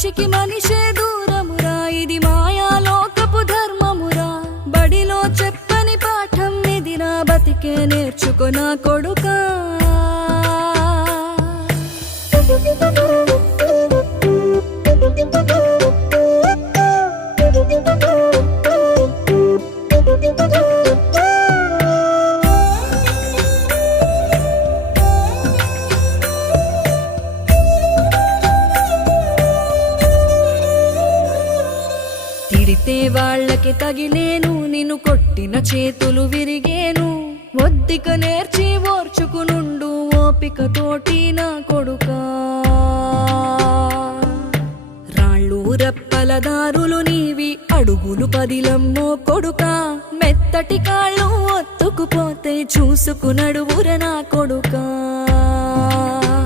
మనిషికి మనిషే దూరమురా, ఇది మాయాలోకపు ధర్మమురా. బడిలో చెప్పని పాఠం ఇదిరా, బతికే నేర్చుకో నా కొడుకా. తిడితే వాళ్ళకి తగిలేను, నిన్ను కొట్టిన చేతులు విరిగేను. ఒద్దిక నేర్చి ఓర్చుకునుండు ఓపికతోటి నా కొడుకా. రాళ్ళు రప్పల దారులు నీవి, అడుగులు పదిలమ్మో కొడుకా. మెత్తటి కాళ్ళు ఒత్తుకుపోతే చూసుకునడువుర నా కొడుకా.